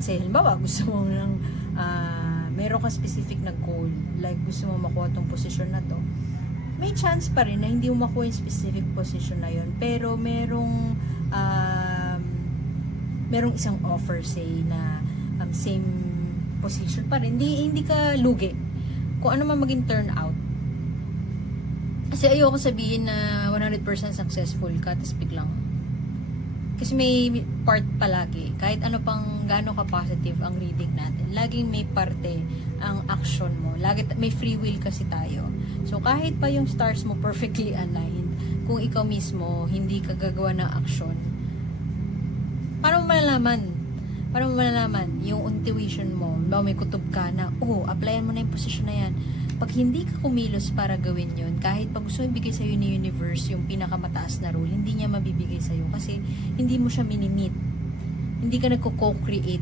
let's say, halimbawa, gusto mo ng, meron kang specific na goal, like gusto mo makuha tong posisyon na to, may chance pa rin na hindi mo makuha yung specific position na yun, pero merong isang offer, say, na same position pa rin, hindi ka lugi kung ano man maging turnout. Kasi ayoko sabihin na 100% successful ka, tapos biglang, kasi may part palagi, kahit ano pang gaano ka positive ang reading natin, laging may parte ang action mo, lagi may free will kasi tayo. So kahit pa yung stars mo perfectly aligned, kung ikaw mismo hindi ka gagawa ng action, paano mo malalaman yung intuition mo, may kutob ka na, applyan mo na yung position na yan. Pag hindi ka kumilos para gawin yun, kahit pag gusto ibigay sa'yo ni universe yung pinakamataas na rule, hindi niya mabibigay sa'yo kasi hindi mo siya minimit. Hindi ka nagko-co-create